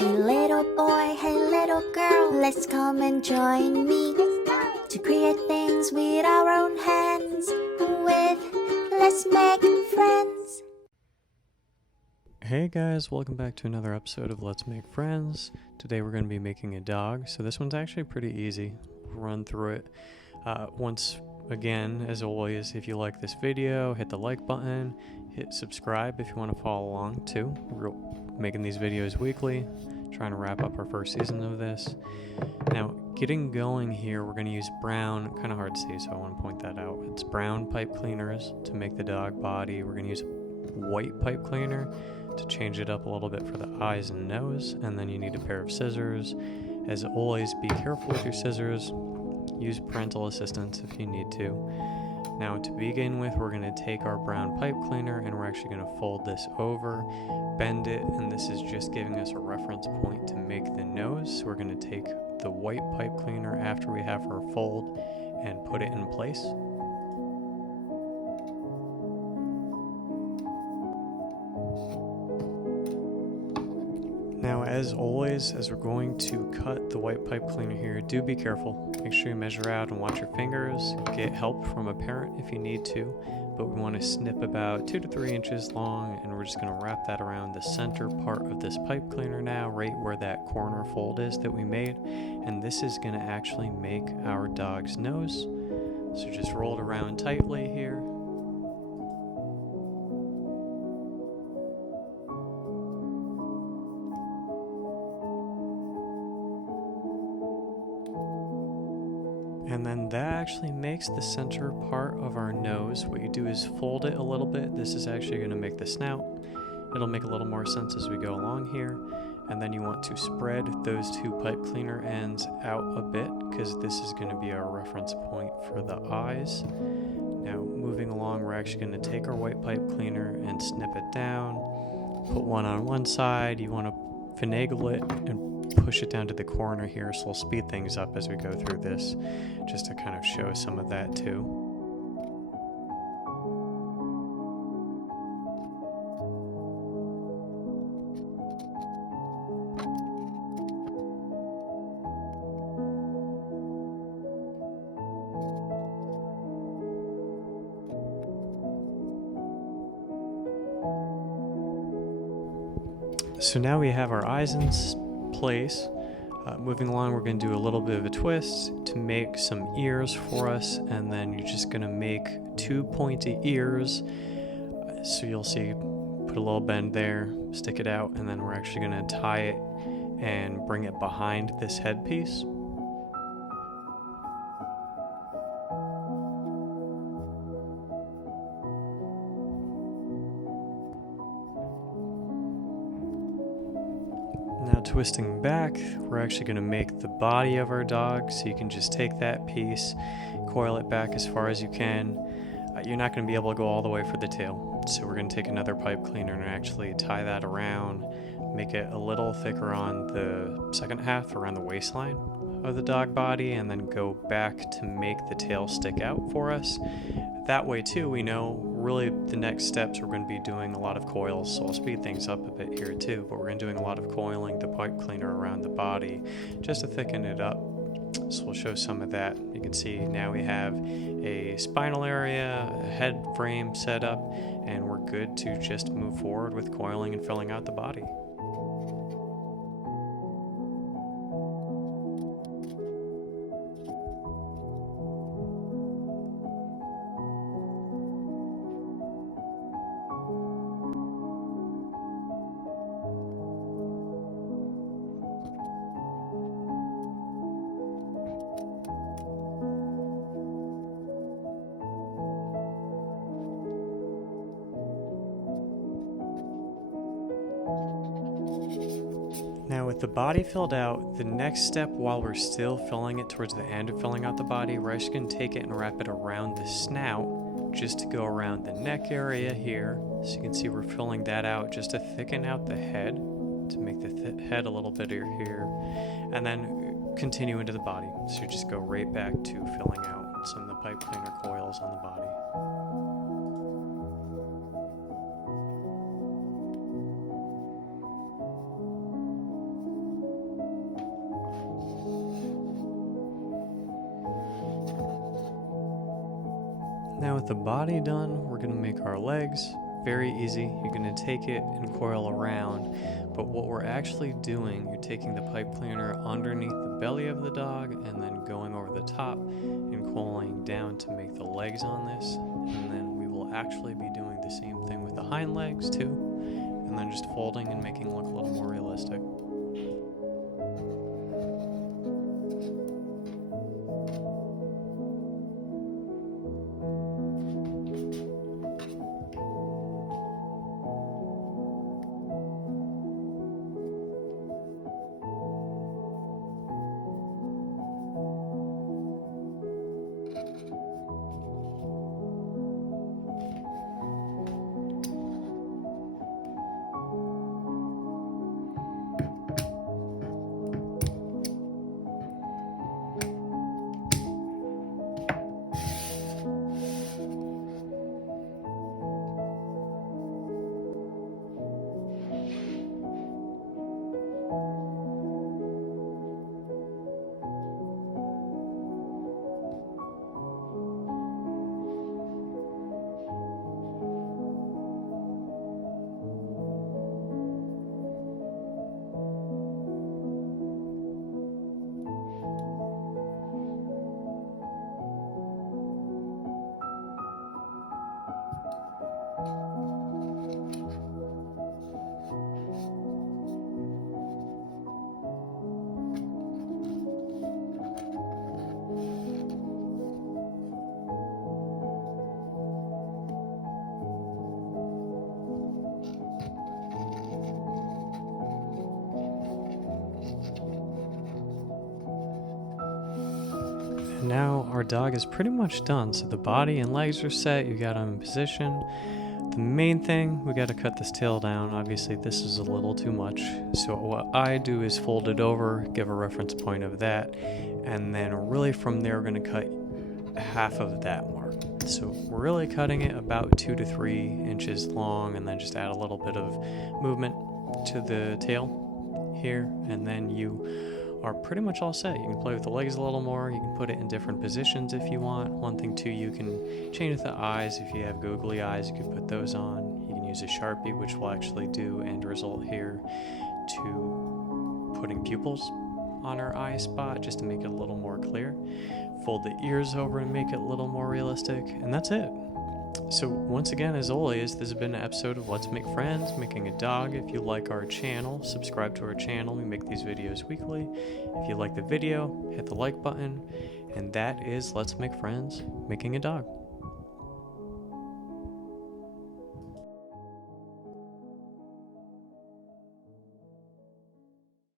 Hey little boy, hey little girl, let's come and join me to create things with our own hands. Let's Make Friends. Hey guys, welcome back to another episode of Let's Make Friends. Today we're going to be making a dog, so this one's actually pretty easy. We'll run through it. Once again, as always, if you like this video, hit the like button, hit subscribe if you want to follow along too. We're making these videos weekly, trying to wrap up our first season of this. Now, getting going here, we're going to use brown, kind of hard to see, so I want to point that out. It's brown pipe cleaners to make the dog body. We're going to use white pipe cleaner to change it up a little bit for the eyes and nose, and then you need a pair of scissors. As always, be careful with your scissors. Use parental assistance if you need to. Now, to begin with, we're going to take our brown pipe cleaner and we're actually going to fold this over, bend it, and this is just giving us a reference point to make the nose. So we're going to take the white pipe cleaner after we have our fold and put it in place. Now, as always, as we're going to cut the white pipe cleaner here, do be careful. Make sure you measure out and watch your fingers. Get help from a parent if you need to, but we want to snip about 2 to 3 inches long, and we're just going to wrap that around the center part of this pipe cleaner now, right where that corner fold is that we made, and this is going to actually make our dog's nose. So just roll it around tightly here. And then that actually makes the center part of our nose. What you do is fold it a little bit. This is actually going to make the snout. It'll make a little more sense as we go along here. And then you want to spread those 2 pipe cleaner ends out a bit, because this is going to be our reference point for the eyes. Now, moving along, we're actually going to take our white pipe cleaner and snip it down. Put one on one side. You want to finagle it and push it down to the corner here, so we'll speed things up as we go through this, just to kind of show some of that too. So now we have our eyes in place. Moving along, we're going to do a little bit of a twist to make some ears for us, and then you're just going to make 2 pointy ears. So you'll see, put a little bend there, stick it out, and then we're actually going to tie it and bring it behind this headpiece. Now, twisting back, we're actually going to make the body of our dog, so you can just take that piece, coil it back as far as you can. You're not going to be able to go all the way for the tail, so we're going to take another pipe cleaner and actually tie that around, make it a little thicker on the second half around the waistline of the dog body, and then go back to make the tail stick out for us. That way too, we know really the next steps we're going to be doing a lot of coils, so I'll speed things up a bit here too, but we're going to be doing a lot of coiling the pipe cleaner around the body just to thicken it up. So we'll show some of that. You can see now we have a spinal area, a head frame set up, and we're good to just move forward with coiling and filling out the body. Now, with the body filled out, the next step, while we're still filling it towards the end of filling out the body, we're actually going to take it and wrap it around the snout, just to go around the neck area here. So you can see we're filling that out just to thicken out the head, to make the head a little bit here, and then continue into the body. So you just go right back to filling out some of the pipe cleaner coils on the body. Now with the body done, we're going to make our legs. Very easy. You're going to take it and coil around, but what we're actually doing, you're taking the pipe cleaner underneath the belly of the dog and then going over the top and coiling down to make the legs on this, and then we will actually be doing the same thing with the hind legs too, and then just folding and making it look a little more realistic. Now our dog is pretty much done, so the body and legs are set, you got them in position. The main thing, we got to cut this tail down. Obviously this is a little too much, so what I do is fold it over, give a reference point of that, and then really from there we're going to cut half of that mark. So we're really cutting it about 2 to 3 inches long, and then just add a little bit of movement to the tail here, and then you are pretty much all set. You can play with the legs a little more, you can put it in different positions if you want. One thing too, you can change with the eyes. If you have googly eyes, you can put those on. You can use a Sharpie, which will actually do end result here to putting pupils on our eye spot just to make it a little more clear. Fold the ears over and make it a little more realistic, and that's it. So once again, as always, this has been an episode of Let's Make Friends, Making a Dog. If you like our channel, subscribe to our channel. We make these videos weekly. If you like the video, hit the like button. And that is Let's Make Friends, Making a Dog.